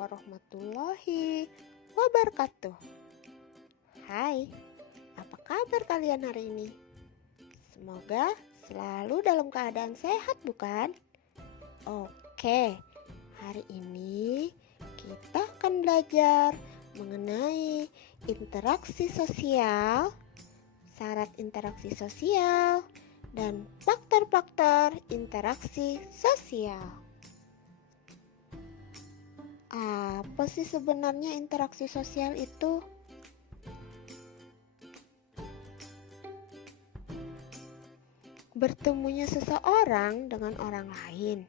warahmatullahi wabarakatuh. Hai, apa kabar kalian hari ini? Semoga selalu dalam keadaan sehat, bukan? Oke, hari ini kita akan belajar mengenai interaksi sosial, syarat interaksi sosial, dan faktor-faktor interaksi sosial. Apa sih sebenarnya interaksi sosial itu? Bertemunya seseorang dengan orang lain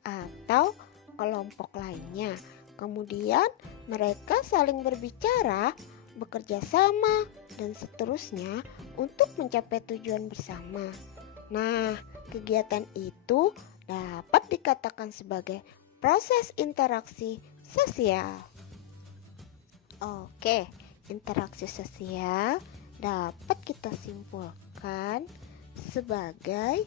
atau kelompok lainnya. Kemudian mereka saling berbicara, bekerja sama, dan seterusnya untuk mencapai tujuan bersama. Nah, kegiatan itu dapat dikatakan sebagai proses interaksi sosial. Oke, interaksi sosial dapat kita simpulkan sebagai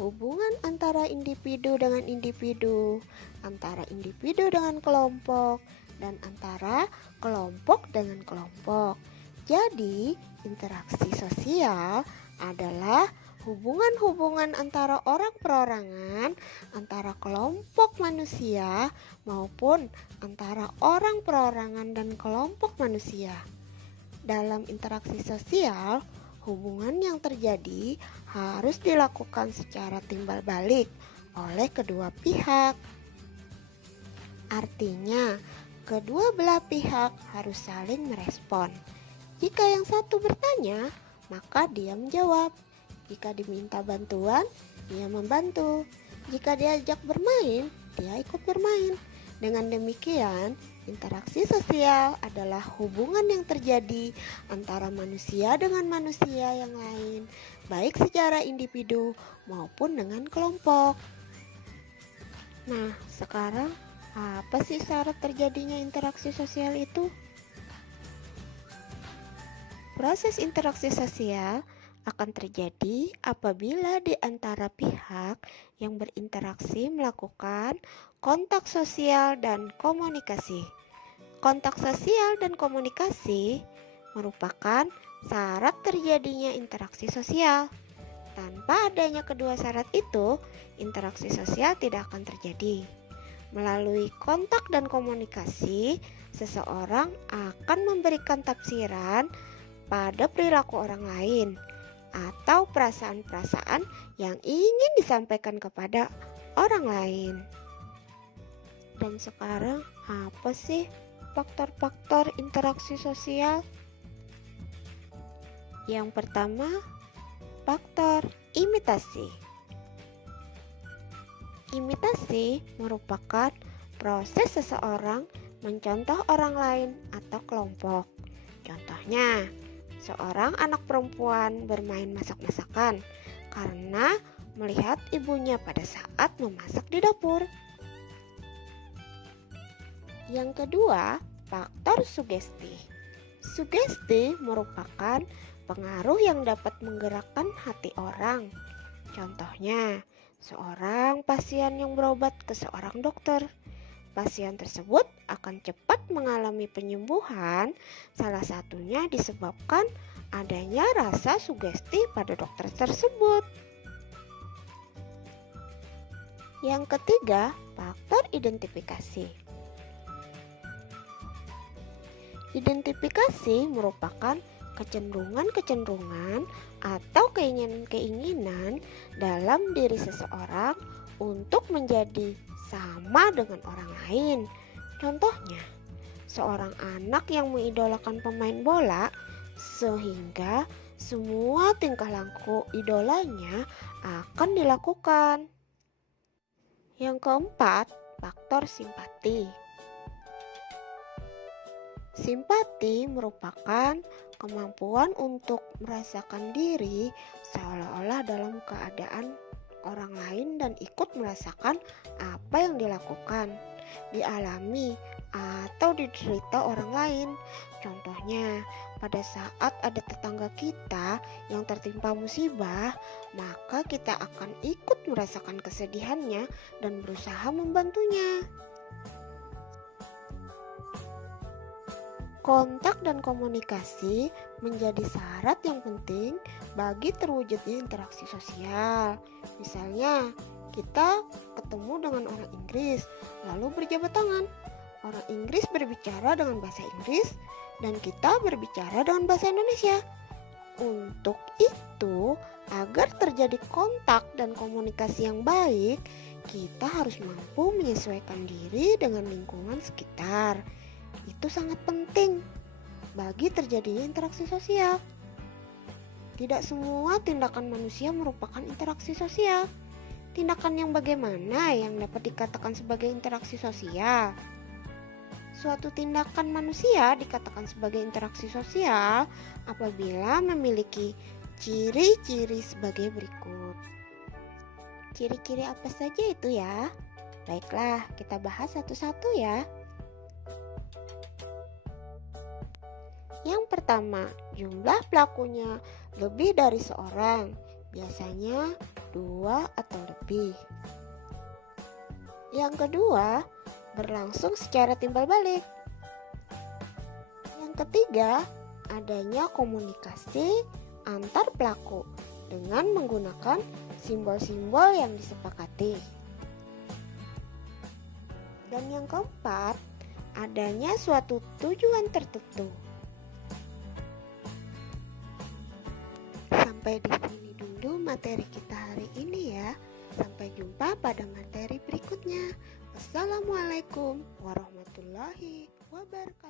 hubungan antara individu dengan individu, antara individu dengan kelompok, dan antara kelompok dengan kelompok. Jadi, interaksi sosial adalah hubungan-hubungan antara orang perorangan, antara kelompok manusia, maupun antara orang perorangan dan kelompok manusia. Dalam interaksi sosial, hubungan yang terjadi harus dilakukan secara timbal balik oleh kedua pihak. Artinya, kedua belah pihak harus saling merespon. Jika yang satu bertanya, maka dia menjawab. Jika diminta bantuan, dia membantu. Jika diajak bermain, dia ikut bermain. Dengan demikian, interaksi sosial adalah hubungan yang terjadi antara manusia dengan manusia yang lain, baik secara individu maupun dengan kelompok. Nah, sekarang apa sih syarat terjadinya interaksi sosial itu? Proses interaksi sosial akan terjadi apabila di antara pihak yang berinteraksi melakukan kontak sosial dan komunikasi. Kontak sosial dan komunikasi merupakan syarat terjadinya interaksi sosial. Tanpa adanya kedua syarat itu, interaksi sosial tidak akan terjadi. Melalui kontak dan komunikasi, seseorang akan memberikan tafsiran pada perilaku orang lain atau perasaan-perasaan yang ingin disampaikan kepada orang lain. Dan sekarang apa sih faktor-faktor interaksi sosial? Yang pertama, faktor imitasi. Imitasi merupakan proses seseorang mencontoh orang lain atau kelompok. Contohnya, seorang anak perempuan bermain masak-masakan karena melihat ibunya pada saat memasak di dapur. Yang kedua, faktor sugesti. Sugesti merupakan pengaruh yang dapat menggerakkan hati orang. Contohnya, seorang pasien yang berobat ke seorang dokter. Pasien tersebut akan cepat mengalami penyembuhan, salah satunya disebabkan adanya rasa sugesti pada dokter tersebut. Yang ketiga, faktor identifikasi. Identifikasi merupakan kecenderungan-kecenderungan atau keinginan-keinginan dalam diri seseorang untuk menjadi sama dengan orang lain. Contohnya, seorang anak yang mengidolakan pemain bola sehingga semua tingkah laku idolanya akan dilakukan. Yang keempat, faktor simpati. Simpati merupakan kemampuan untuk merasakan diri seolah-olah dalam keadaan orang lain dan ikut merasakan apa yang dilakukan, dialami, atau diderita orang lain. Contohnya, pada saat ada tetangga kita yang tertimpa musibah, maka kita akan ikut merasakan kesedihannya dan berusaha membantunya. Kontak dan komunikasi menjadi syarat yang penting bagi terwujudnya interaksi sosial. Misalnya, kita ketemu dengan orang Inggris, lalu berjabat tangan. Orang Inggris berbicara dengan bahasa Inggris, dan kita berbicara dengan bahasa Indonesia. Untuk itu, agar terjadi kontak dan komunikasi yang baik, kita harus mampu menyesuaikan diri dengan lingkungan sekitar. Itu sangat penting bagi terjadinya interaksi sosial. Tidak semua tindakan manusia merupakan interaksi sosial. Tindakan yang bagaimana yang dapat dikatakan sebagai interaksi sosial? Suatu tindakan manusia dikatakan sebagai interaksi sosial apabila memiliki ciri-ciri sebagai berikut. Ciri-ciri apa saja itu ya? Baiklah, kita bahas satu-satu ya. Yang pertama, jumlah pelakunya lebih dari seorang, biasanya 2 atau lebih. Yang kedua, berlangsung secara timbal balik. Yang ketiga, adanya komunikasi antar pelaku dengan menggunakan simbol-simbol yang disepakati. Dan yang keempat, adanya suatu tujuan tertentu. Sampai di sini dulu materi kita hari ini ya. Sampai jumpa pada materi berikutnya. Wassalamualaikum warahmatullahi wabarakatuh.